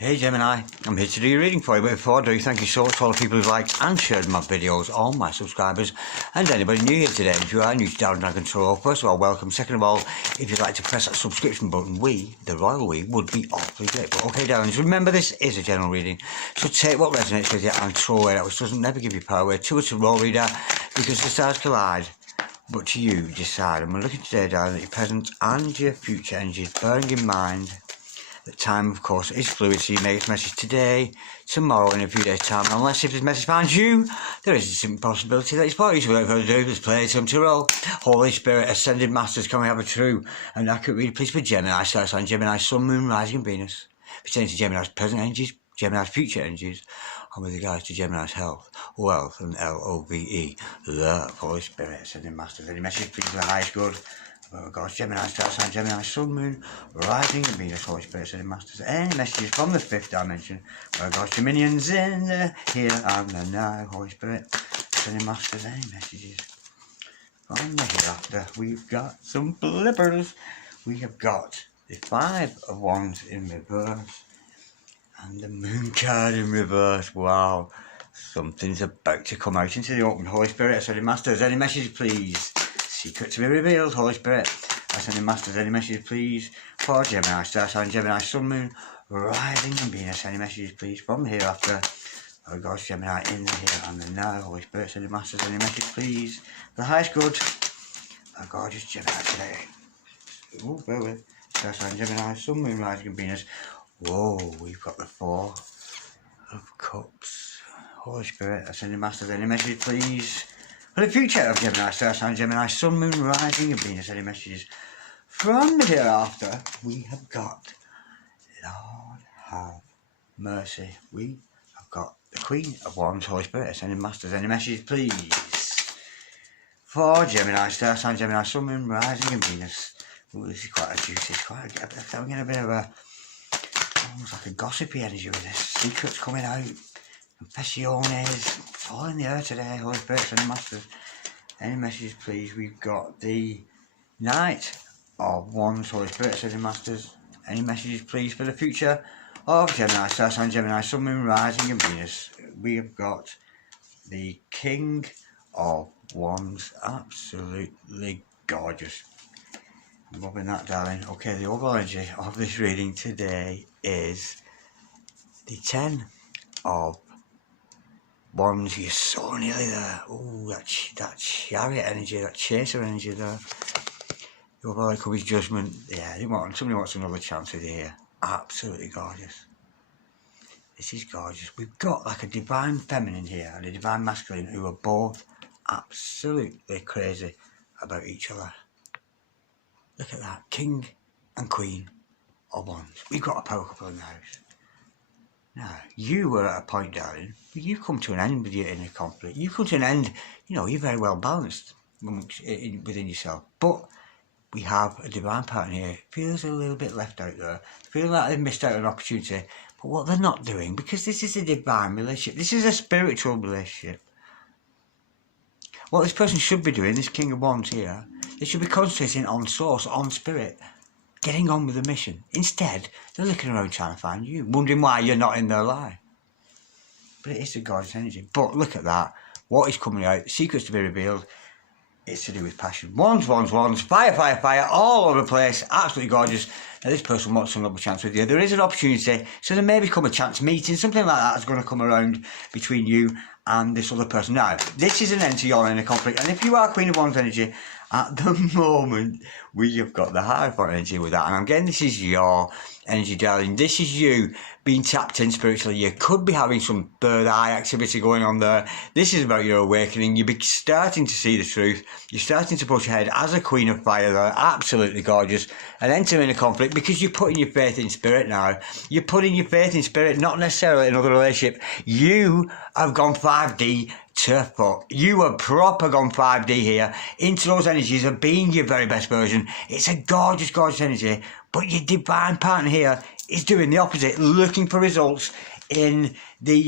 Hey Gemini, I'm here to do your reading for you, but before I do, thank you so much to all the people who've liked and shared my videos, all my subscribers, and anybody new here today. If you are new to Downtown Control, first of all, welcome. Second of all, if you'd like to press that subscription button, the royal we, would be awfully grateful. Okay, darlings, remember this is a general reading, so take what resonates with you and throw it out, which doesn't never give you power away. To a raw reader, because the stars collide, but to you, decide. And we're looking today, darling, at your present and your future energies, bearing in mind that time, of course, is fluid, so you may get a message today, tomorrow, in a few days' time. Unless if this message finds you, there is a simple possibility that it's for you. So without further ado, let's play some tarot. Holy Spirit, Ascended Masters, can we have a true and accurate reading, please, for Gemini, Star Sign, Gemini, Sun, Moon, Rising, and Venus, pertaining to Gemini's present energies, Gemini's future energies, and with regards to Gemini's health, wealth, and LOVE, love. Holy Spirit, Ascended Masters, any message, please, for the highest good. Of course, Gemini, Star Sign, Gemini, Sun, Moon, Rising, and Venus, Holy Spirit, Ascended Masters. Any messages from the fifth dimension, of course, dominions in the here and the now, Holy Spirit, Ascended Masters. Any messages from the hereafter? We've got some flippers. We have got the Five of Wands in reverse and the Moon card in reverse. Wow, something's about to come out into the open. Holy Spirit, Ascended Masters. Any messages, please? Secret to be revealed, Holy Spirit, Ascended Masters. Any messages, please, for Gemini, Star Sign, Gemini, Sun, Moon, Rising, and Venus. Any messages, please, from the hereafter, oh God, Gemini, in the here and the now, Holy Spirit, Ascended Masters. Any messages, please, for the highest good, oh gorgeous Gemini today. Oh, bear with, Star Sign, Gemini, Sun, Moon, Rising, and Venus. Whoa, we've got the Four of Cups. Holy Spirit, Ascended Masters. Any messages, please, for the future of Gemini, Star Sign, Gemini, Sun, Moon, Rising, and Venus. Any messages from the hereafter? We have got, Lord have mercy. We have got the Queen of Wands, Holy Spirit, Ascended Masters. Any messages, please, for Gemini, Star Sign, Gemini, Sun, Moon, Rising, and Venus. Ooh, this is quite a juicy, it's quite a, I'm getting a bit of a, almost like a gossipy energy with this. Secrets coming out. Confessiones, fall in the air today, Holy Spirit, Ascended Masters. Any messages, please? We've got the Knight of Wands, Holy Spirit, Ascended Masters. Any messages, please, for the future of Gemini, Star Sign, Gemini, Sun, Moon, Rising, and Venus. We have got the King of Wands, absolutely gorgeous. I'm loving that, darling. Okay, the overall energy of this reading today is the Ten of Wands. You're so nearly there. Oh, that chariot energy, that chaser energy there. Your overall could be judgment. Yeah, somebody wants another chance with you here. Absolutely gorgeous. This is gorgeous. We've got like a divine feminine here and a divine masculine who are both absolutely crazy about each other. Look at that. King and Queen of Wands. We've got a power couple in the house. Now, you were at a point, darling, where you've come to an end with your inner conflict. You've come to an end, you're very well balanced within yourself. But we have a divine partner here. Feels a little bit left out there. Feel like they've missed out on an opportunity. But what they're not doing, because this is a divine relationship, this is a spiritual relationship. What this person should be doing, this King of Wands here, they should be concentrating on source, on spirit, getting on with the mission. Instead, they're looking around trying to find you, wondering why you're not in their life. But it is a gorgeous energy. But look at that. What is coming out? Secrets to be revealed. It's to do with passion. Wands, wands, wands. Fire, fire, fire. All over the place. Absolutely gorgeous. Now this person wants another chance with you. There is an opportunity. So there may become a chance meeting. Something like that is going to come around between you and this other person. Now, this is an end to your inner conflict. And if you are Queen of Wands energy, at the moment, we have got the high point energy with that. And I'm getting this is your energy, darling. This is you being tapped in spiritually. You could be having some third eye activity going on there. This is about your awakening. You'll be starting to see the truth. You're starting to push ahead as a Queen of Fire there. Absolutely gorgeous. And entering a conflict because you're putting your faith in spirit now. You're putting your faith in spirit, not necessarily another relationship. You have gone 5D to fuck. You have proper gone 5D here into those energies of being your very best version. It's a gorgeous, gorgeous energy, but your divine partner here is doing the opposite, looking for results in the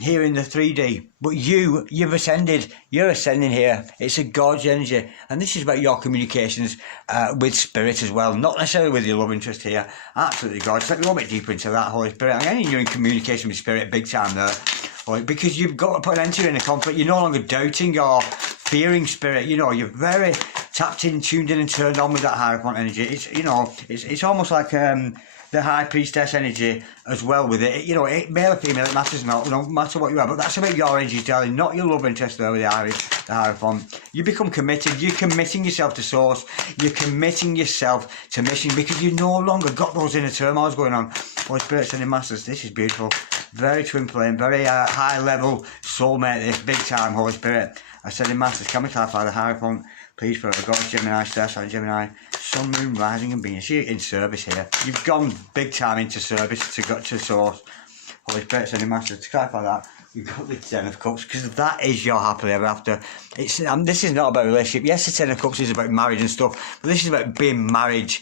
here in the 3D, but you've ascended. You're ascending here. It's a God's energy, and this is about your communications with spirit as well, not necessarily with your love interest here. Absolutely God. So let me go a bit deeper into that, Holy Spirit. Again, you're in communication with spirit big time there, because you've got to put an end to it in a conflict. You're no longer doubting or fearing spirit. You know, you're very tapped in, tuned in, and turned on with that Hierophant energy. It's, you know, it's almost like the High Priestess energy as well with it. You know, male or female, it matters not. No matter what you are, but that's about your energy, darling, not your love interest there with the Hierophant. You become committed. You're committing yourself to source. You're committing yourself to mission because you no longer got those inner turmoils going on. Holy Spirit, Sending Masters, this is beautiful. Very twin flame, very high level soulmate, this big time, Holy Spirit. Sending Masters, can we clarify the Hierophant? Please, for the goddess Gemini, star sign Gemini, sun, moon, rising and Venus. You're in service here. You've gone big time into service to source. Holy Spirit, Sending Masters, to clarify that, you've got the Ten of Cups, because that is your happily ever after. It's this is not about relationship. Yes, the Ten of Cups is about marriage and stuff, but this is about being married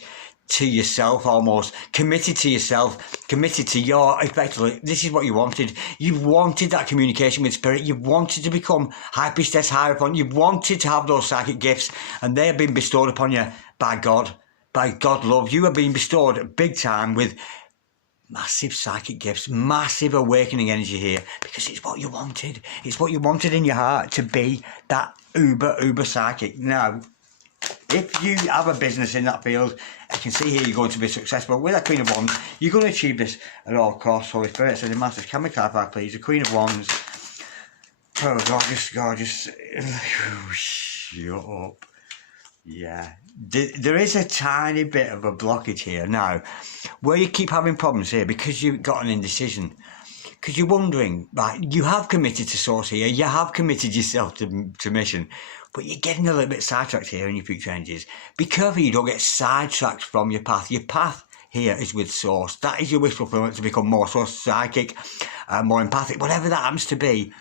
to yourself, almost committed to yourself, committed to your, effectively, this is what you wanted. You wanted that communication with spirit. You wanted to become High Priestess, Hierophant. You wanted to have those psychic gifts, and they have been bestowed upon you by God love. You have been bestowed big time with massive psychic gifts, massive awakening energy here, because it's what you wanted. It's what you wanted in your heart, to be that uber psychic. Now, if you have a business in that field, I can see here you're going to be successful. With that Queen of Wands, you're going to achieve this at all costs. Holy Spirit, Sending Masters, can we clarify, please? The Queen of Wands. Oh, gorgeous. Shut up. Yeah. There is a tiny bit of a blockage here. Now, where you keep having problems here, because you've got an indecision. Because you're wondering, right, you have committed to source here, you have committed yourself to mission, but you're getting a little bit sidetracked here in your future energies. Be careful you don't get sidetracked from your path. Your path here is with source. That is your wish fulfillment, to become more source psychic, more empathic, whatever that happens to be.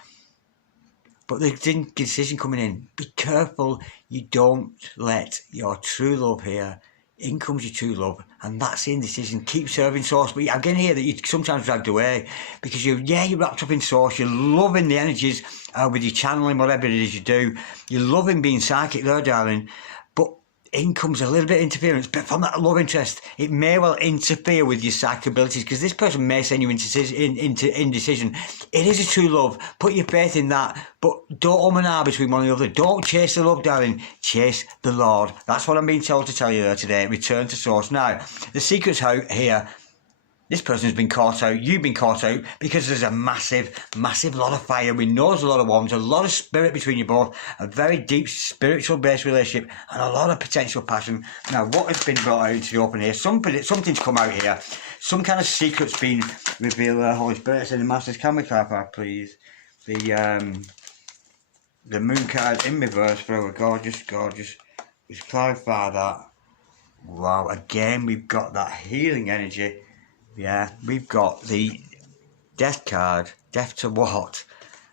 But the decision coming in, be careful you don't let your true love here, in comes your true love, and that's the indecision. Keep serving source, but I'm getting here that you're sometimes dragged away because you're wrapped up in source. You're loving the energies with your channeling, whatever it is you do. You're loving being psychic there, darling, but in comes a little bit of interference. But from that love interest, it may well interfere with your psychic abilities, because this person may send you into indecision. It is a true love. Put your faith in that, but don't and ah between one and the other. Don't chase the love, darling. Chase the Lord. That's what I'm being told to tell you there today. Return to source. Now, the secret's out here. This person's been caught out, you've been caught out, because there's a massive lot of fire. We know there's a lot of wands, a lot of spirit between you both, a very deep spiritual based relationship, and a lot of potential passion. Now, what has been brought out into the open here? Something's come out here. Some kind of secret's been revealed there. Holy Spirit, Sending Masters, can we clarify, please? The moon card in reverse, bro. Gorgeous. Just clarify that. Wow, again, we've got that healing energy. Yeah, we've got the death card. Death to what?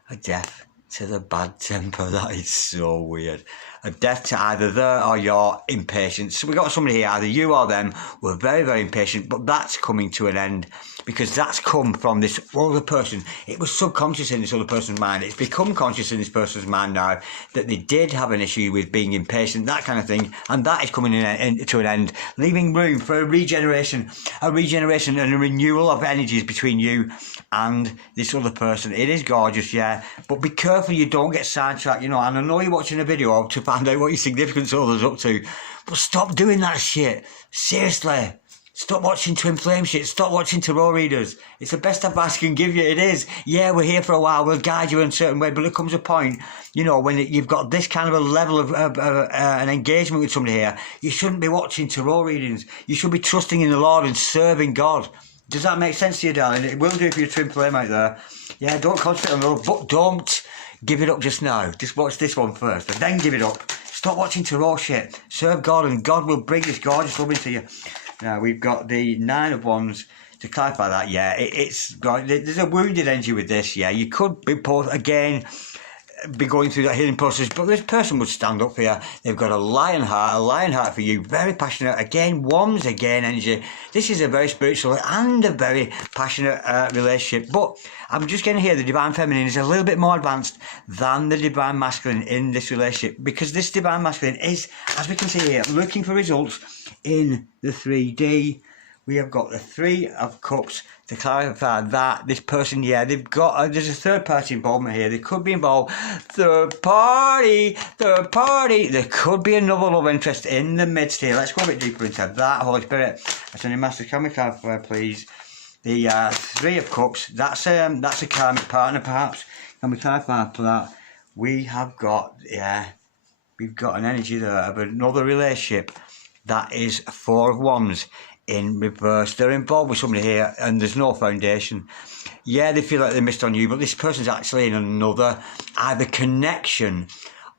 A death to the bad temper. That is so weird. A death to either there or your impatience. So we got somebody here, either you or them, were very, very impatient, but that's coming to an end, because that's come from this other person. It was subconscious in this other person's mind. It's become conscious in this person's mind now that they did have an issue with being impatient, that kind of thing, and that is coming to an end, leaving room for a regeneration and a renewal of energies between you and this other person. It is gorgeous, yeah, but be careful you don't get sidetracked, you know. And I know you're watching a video to find out what your significant other's up to, but stop doing that shit. Seriously. Stop watching twin flame shit. Stop watching tarot readers. It's the best advice I can give you. It is. Yeah, we're here for a while. We'll guide you in a certain way, but there comes a point, you know, when you've got this kind of a level of an engagement with somebody here, you shouldn't be watching tarot readings. You should be trusting in the Lord and serving God. Does that make sense to you, darling? It will do if you're a twin flame out there. Yeah, don't concentrate on love, but don't give it up just now. Just watch this one first, and then give it up. Stop watching tarot shit. Serve God, and God will bring this gorgeous love into you. Now, we've got the Nine of Wands. To clarify that, yeah, there's a wounded energy with this, yeah. You could be both, again, be going through that healing process, but this person would stand up here. They've got a lion heart for you, very passionate, again, wands again energy. This is a very spiritual and a very passionate relationship, but I'm just getting here the divine feminine is a little bit more advanced than the divine masculine in this relationship, because this divine masculine is, as we can see here, looking for results in the 3D. We have got the 3 of Cups to clarify that this person, yeah, they've got, there's a third party involvement here. They could be involved, third party. There could be another love interest in the midst here. Let's go a bit deeper into that. Holy Spirit, Ascended Master, can we clarify, please? The 3 of Cups, that's a karmic partner, perhaps. Can we clarify for that? We have got, yeah, we've got an energy there of another relationship that is 4 of Wands. In reverse, they're involved with somebody here and there's no foundation. Yeah, they feel like they missed on you, but this person's actually in another either connection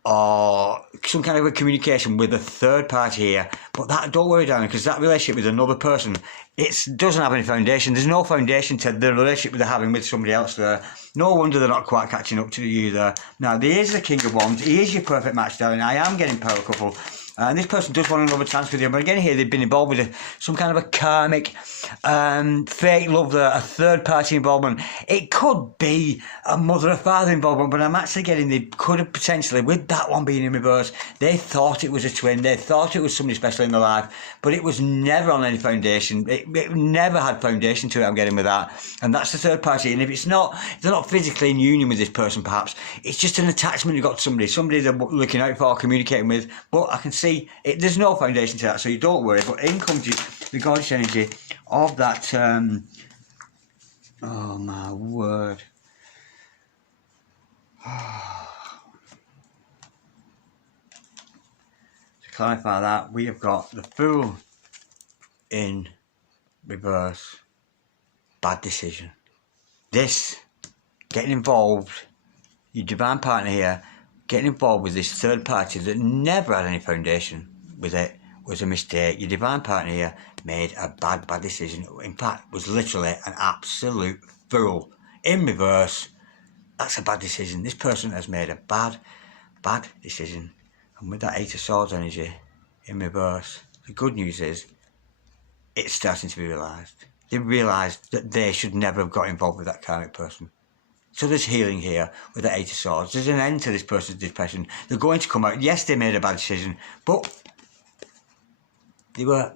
or some kind of a communication with a third party here. But that, don't worry, darling, because that relationship with another person, it doesn't have any foundation. There's no foundation to the relationship they're having with somebody else there. No wonder they're not quite catching up to you there. Now, there is the King of Wands. He is your perfect match, darling. I am getting power couple. And this person does want another chance with you. But again here, they've been involved with some kind of a karmic, fake love there, a third party involvement. It could be a mother or father involvement, but I'm actually getting they could have potentially, with that one being in reverse, they thought it was a twin. They thought it was somebody special in their life, but it was never on any foundation. It never had foundation to it, I'm getting with that. And that's the third party. And if it's not, if they're not physically in union with this person, perhaps, it's just an attachment you've got to somebody they're looking out for, communicating with. But I can see there's no foundation to that, so you don't worry. But in comes the goddess energy of that. Oh my word! To clarify that, we have got the Fool in reverse. Bad decision. This getting involved, your divine partner here. Getting involved with this third party that never had any foundation with it was a mistake. Your divine partner here made a bad decision. In fact, was literally an absolute fool. In reverse, that's a bad decision. This person has made a bad decision. And with that 8 of Swords energy in reverse, the good news is it's starting to be realised. They realised that they should never have got involved with that karmic person. So there's healing here with the 8 of Swords. There's an end to this person's depression. They're going to come out. Yes, they made a bad decision, but they were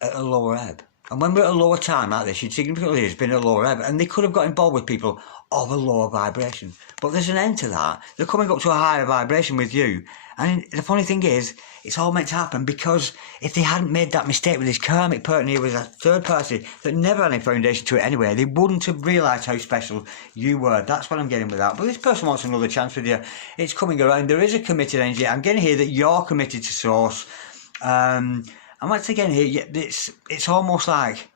at a lower ebb. And when we're at a lower time like this, you'd significantly has been at a lower ebb, and they could have got involved with people of a lower vibration. But there's an end to that. They're coming up to a higher vibration with you. And the funny thing is, it's all meant to happen because if they hadn't made that mistake with this karmic partner here with a third party that never had any foundation to it anyway, they wouldn't have realised how special you were. That's what I'm getting with that. But this person wants another chance with you. It's coming around. There is a committed energy. I'm getting here that you're committed to source. I'm actually getting here, it's almost like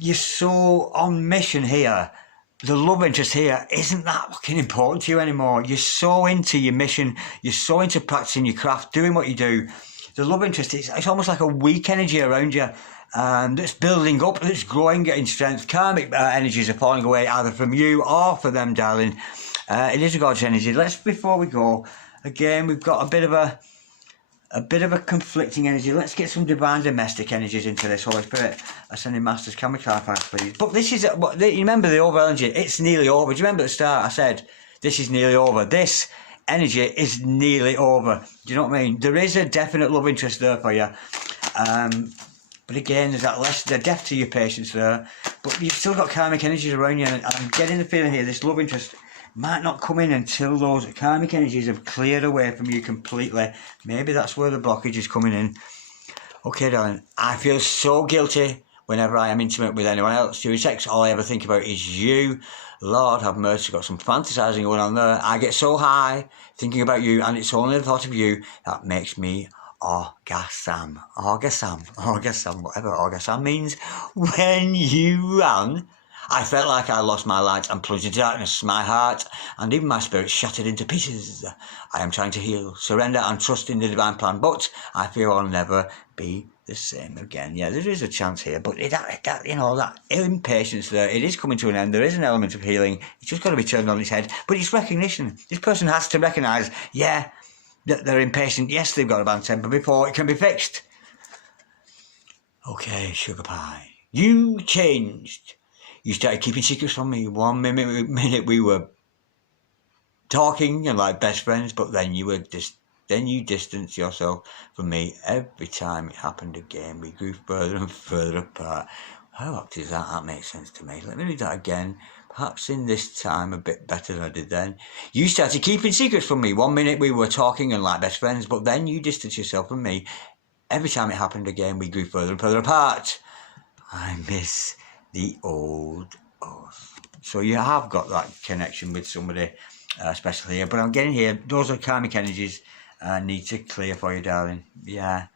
you're so on mission here. The love interest here isn't that fucking important to you anymore. You're so into your mission. You're so into practicing your craft, doing what you do. The love interest, it's almost like a weak energy around you that's building up, that's growing, getting strength. Karmic energies are falling away either from you or for them, darling. It is a gorgeous energy. Before we go, again, we've got a bit of a conflicting energy. Let's get some divine domestic energies into this. Holy Spirit, Ascending Masters, can we clarify, please? But this is, you remember the overall energy, it's nearly over. Do you remember at the start I said, this is nearly over? This energy is nearly over. Do you know what I mean? There is a definite love interest there for you. But again, there's the depth to your patience there. But you've still got karmic energies around you, and I'm getting the feeling here, this love interest might not come in until those karmic energies have cleared away from you completely. Maybe that's where the blockage is coming in. Okay, darling, I feel so guilty whenever I am intimate with anyone else during sex. All I ever think about is you. Lord have mercy, got some fantasizing going on there. I get so high thinking about you, and it's only the thought of you that makes me orgasm, whatever orgasm means. When you ran, I felt like I lost my light and plunged into darkness. My heart and even my spirit shattered into pieces. I am trying to heal, surrender and trust in the divine plan, but I fear I'll never be the same again. Yeah, there is a chance here, but that you know, that impatience there, it is coming to an end. There is an element of healing. It's just got to be turned on its head. But it's recognition. This person has to recognise, yeah, that they're impatient. Yes, they've got a bad temper before it can be fixed. Okay, sugar pie. You changed. You started keeping secrets from me. 1 minute we were talking and like best friends, but then you distanced yourself from me. Every time it happened again, we grew further and further apart. How does that make sense to me? Let me read that again. Perhaps in this time a bit better than I did then. You started keeping secrets from me. 1 minute we were talking and like best friends, but then you distanced yourself from me. Every time it happened again, we grew further and further apart. I miss the old us. So you have got that connection with somebody, especially here. But I'm getting here, those are karmic energies I need to clear for you, darling. Yeah,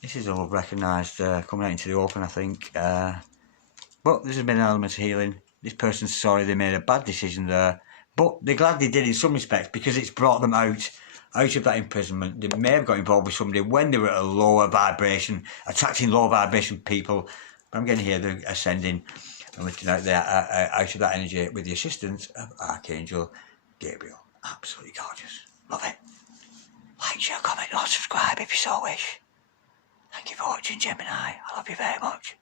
this is a love recognised, coming out into the open, I think. But this has been an element of healing. This person's sorry they made a bad decision there. But they're glad they did in some respects because it's brought them out of that imprisonment. They may have got involved with somebody when they were at a lower vibration, attracting low vibration people. But I'm getting here, they're ascending and lifting out there out of that energy with the assistance of Archangel Gabriel. Absolutely gorgeous. Love it. Like, share, comment, or subscribe if you so wish. Thank you for watching, Gemini. I love you very much.